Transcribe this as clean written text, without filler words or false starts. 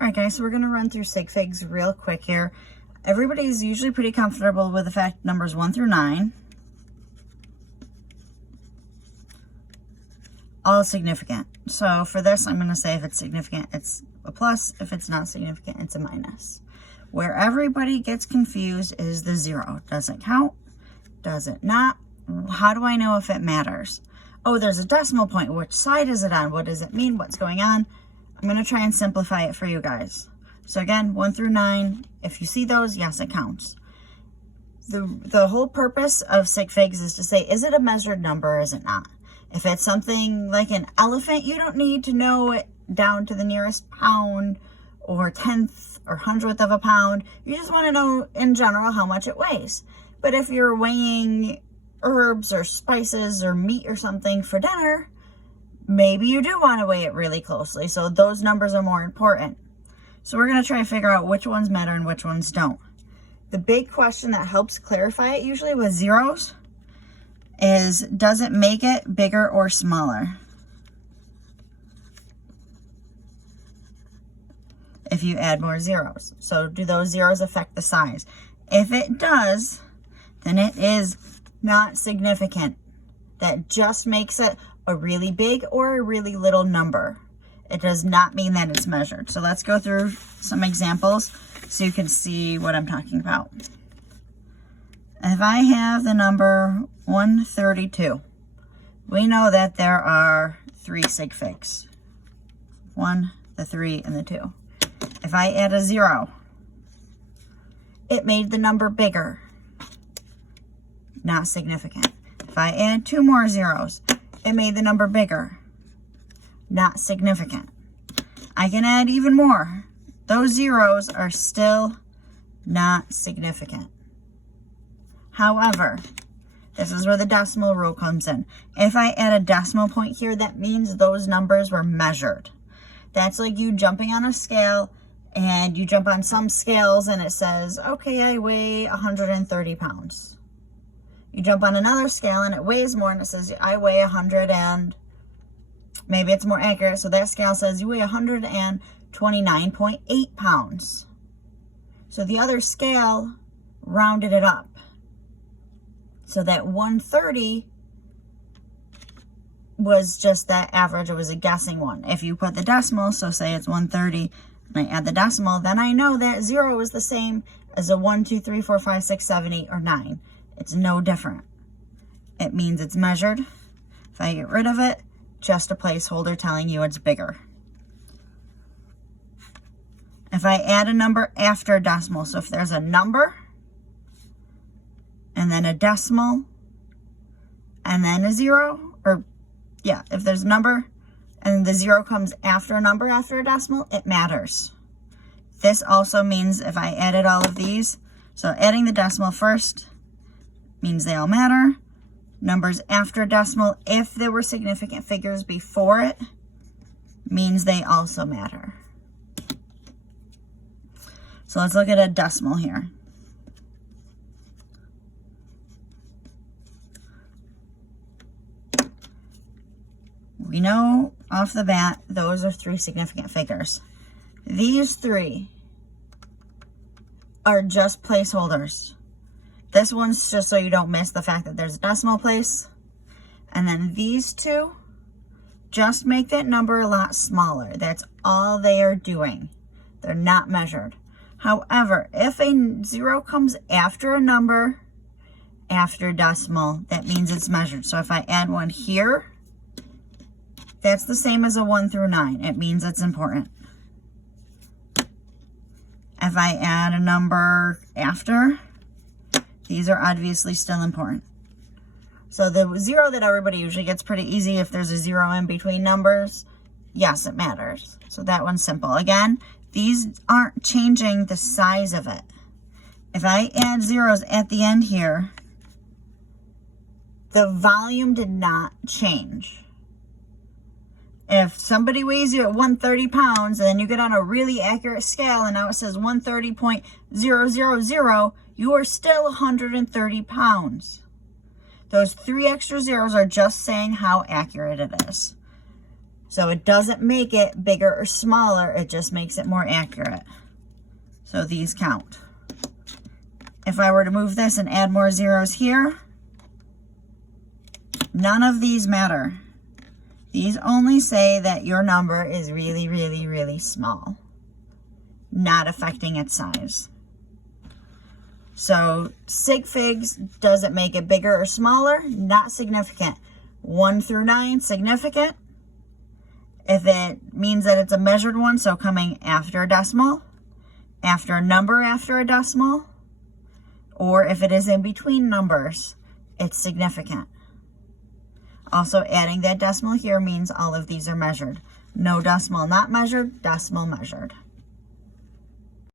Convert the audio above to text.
All right, guys, so we're going to run through sig figs real quick here. Everybody's usually pretty comfortable with the fact numbers 1 through 9. All significant. So for this, I'm going to say if it's significant, it's a plus. If it's not significant, it's a minus. Where everybody gets confused is the 0. Does it count? Does it not? How do I know if it matters? Oh, there's a decimal point. Which side is it on? What does it mean? What's going on? I'm going to try and simplify it for you guys. So again, 1 through 9, if you see those, yes, it counts. The whole purpose of sig figs is to say, is it a measured number or is it not? If it's something like an elephant, you don't need to know it down to the nearest pound or tenth or hundredth of a pound. You just want to know in general how much it weighs. But if you're weighing herbs or spices or meat or something for dinner, maybe you do want to weigh it really closely. So those numbers are more important. So we're going to try to figure out which ones matter and which ones don't. The big question that helps clarify it usually with zeros is, does it make it bigger or smaller? If you add more zeros. So do those zeros affect the size? If it does, then it is not significant. That just makes it a really big or a really little number. It does not mean that it's measured. So let's go through some examples so you can see what I'm talking about. If I have the number 132, we know that there are 3 sig figs. 1, the 3, and the 2. If I add a 0, it made the number bigger. Not significant. If I add 2 more zeros, it made the number bigger. Not significant. I can add even more. Those zeros are still not significant. However, this is where the decimal rule comes in. If I add a decimal point here, that means those numbers were measured. That's like you jumping on a scale, and you jump on some scales and it says, okay, I weigh 130 pounds. You jump on another scale and it weighs more and it says, I weigh 100 and maybe it's more accurate. So that scale says you weigh 129.8 pounds. So the other scale rounded it up. So that 130 was just that average. It was a guessing one. If you put the decimal, so say it's 130, and I add the decimal, then I know that 0 is the same as a 1, 2, 3, 4, 5, 6, 7, 8, or 9. It's no different. It means it's measured. If I get rid of it, just a placeholder telling you it's bigger. If I add a number after a decimal, so if there's a number, and then a decimal, and then a 0, or yeah, if there's a number, and the 0 comes after a number after a decimal, it matters. This also means if I added all of these, so adding the decimal first means they all matter. Numbers after a decimal, if there were significant figures before it, means they also matter. So let's look at a decimal here. We know off the bat, those are 3 significant figures. These 3 are just placeholders. This one's just so you don't miss the fact that there's a decimal place. And then these 2 just make that number a lot smaller. That's all they are doing. They're not measured. However, if a 0 comes after a number, after a decimal, that means it's measured. So if I add 1 here, that's the same as a 1 through 9. It means it's important. If I add a number after, these are obviously still important. So the 0 that everybody usually gets pretty easy, if there's a 0 in between numbers, yes, it matters. So that one's simple. Again, these aren't changing the size of it. If I add zeros at the end here, the volume did not change. If somebody weighs you at 130 pounds and then you get on a really accurate scale and now it says 130.000, you are still 130 pounds. Those 3 extra zeros are just saying how accurate it is. So it doesn't make it bigger or smaller, it just makes it more accurate. So these count. If I were to move this and add more zeros here, none of these matter. These only say that your number is really, really, really small, not affecting its size. So sig figs doesn't make it bigger or smaller, not significant. 1 through 9, significant. If it means that it's a measured one, so coming after a decimal, after a number after a decimal, or if it is in between numbers, it's significant. Also, adding that decimal here means all of these are measured. No decimal not measured, decimal measured.